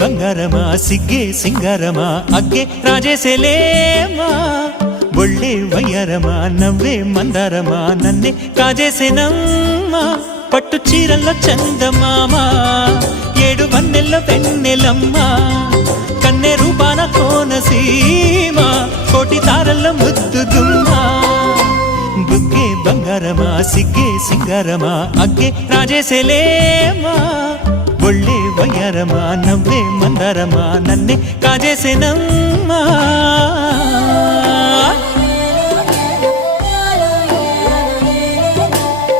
ಬಂಗಾರಮ ಸಿಗ್ಗೆ ಸಿಂಗಾರಮ ಅಗ್ಗೆ ರಾಜೇಸೆಲೇಮಾ ಒಳ್ಳೆ ವಯ್ಯಾರಮ ನವ್ವే మందారమ నన్నే కాజేసేనమ్మా పట్టు చీరల్లో చందమామ ఏడు వన్నెల్లో వెన్నెలమ్మ కన్నె రూపాన కోనసీమ కోటి తారల్లో ముద్దుదుమ్మ బుగ్గే ಬಂಗಾರಮ సిಗ್ಗೆ సింగారమ అಗ್ಗೆ రాజేసెలేమా ఒళ్ళే వయ్యారమ నవ్వే మందారమ నన్నే కాజేసేనమ్మా